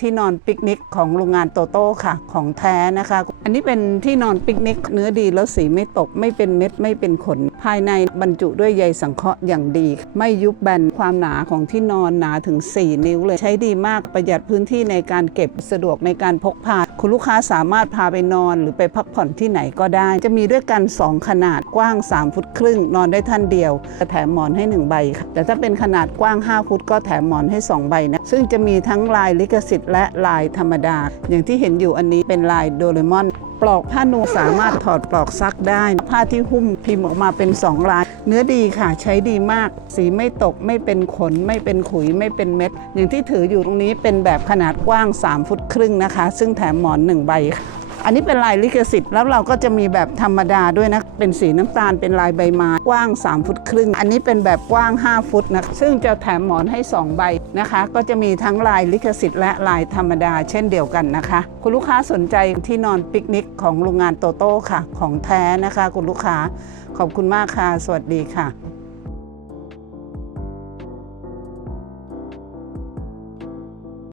ที่นอนปิกนิกของโรงงานโตโต้ค่ะ ของแท้นะคะ อันนี้เป็นที่นอนปิกนิกเนื้อดีแล้วสีไม่ตกไม่เป็นเม็ดไม่เป็นขน ภายในบรรจุด้วยใยสังเคราะห์อย่างดี ไม่ยุบแบนความหนาของที่นอนหนาถึง 4 นิ้วเลยใช้ดีมากประหยัดพื้นที่ในการเก็บสะดวกในการพกพา คุณลูกค้าสามารถพาไปนอนหรือไปพักผ่อนที่ไหนก็ได้ จะมีด้วยกัน 2 ขนาดกว้าง 3 ฟุตครึ่ง นอนได้ท่านเดียวแถมหมอนให้ 1 ใบค่ะแต่ถ้าเป็นขนาดกว้าง 5 ฟุตก็แถมหมอนให้ 2 ใบนะซึ่งจะมีทั้งลายลิขสิทธิ์และลายธรรมดา อย่างที่เห็นอยู่อันนี้เป็นลายโดเรมอน ปลอกผ้านูสามารถถอดปลอกซักได้ ผ้าที่หุ้มพิมพ์ออกมาเป็น2ลาย เนื้อดีค่ะใช้ดีมาก สีไม่ตกไม่เป็นขน ไม่เป็นขุยไม่เป็นเม็ด อย่างที่ถืออยู่ตรงนี้เป็นแบบขนาดกว้าง 3 ฟุตครึ่งนะคะ ซึ่งแถมหมอน 1 ใบค่ะ อันนี้เป็นลายลิขสิทธิ์แล้วเราก็จะมีแบบธรรมดาด้วยนะ เป็นสีน้ำตาลเป็นลายใบไม้กว้าง 3 ฟุตครึ่ง อันนี้เป็นแบบกว้าง 5 ฟุตนะซึ่งจะแถมหมอนให้ 2 ใบนะคะ ก็จะมีทั้งลายลิขสิทธิ์และลายธรรมดา เช่นเดียวกันนะคะ คุณลูกค้าสนใจที่นอนปิกนิกของโรงงานโตโต้ค่ะ ของแท้นะคะ คุณลูกค้าขอบคุณมากค่ะ สวัสดีค่ะ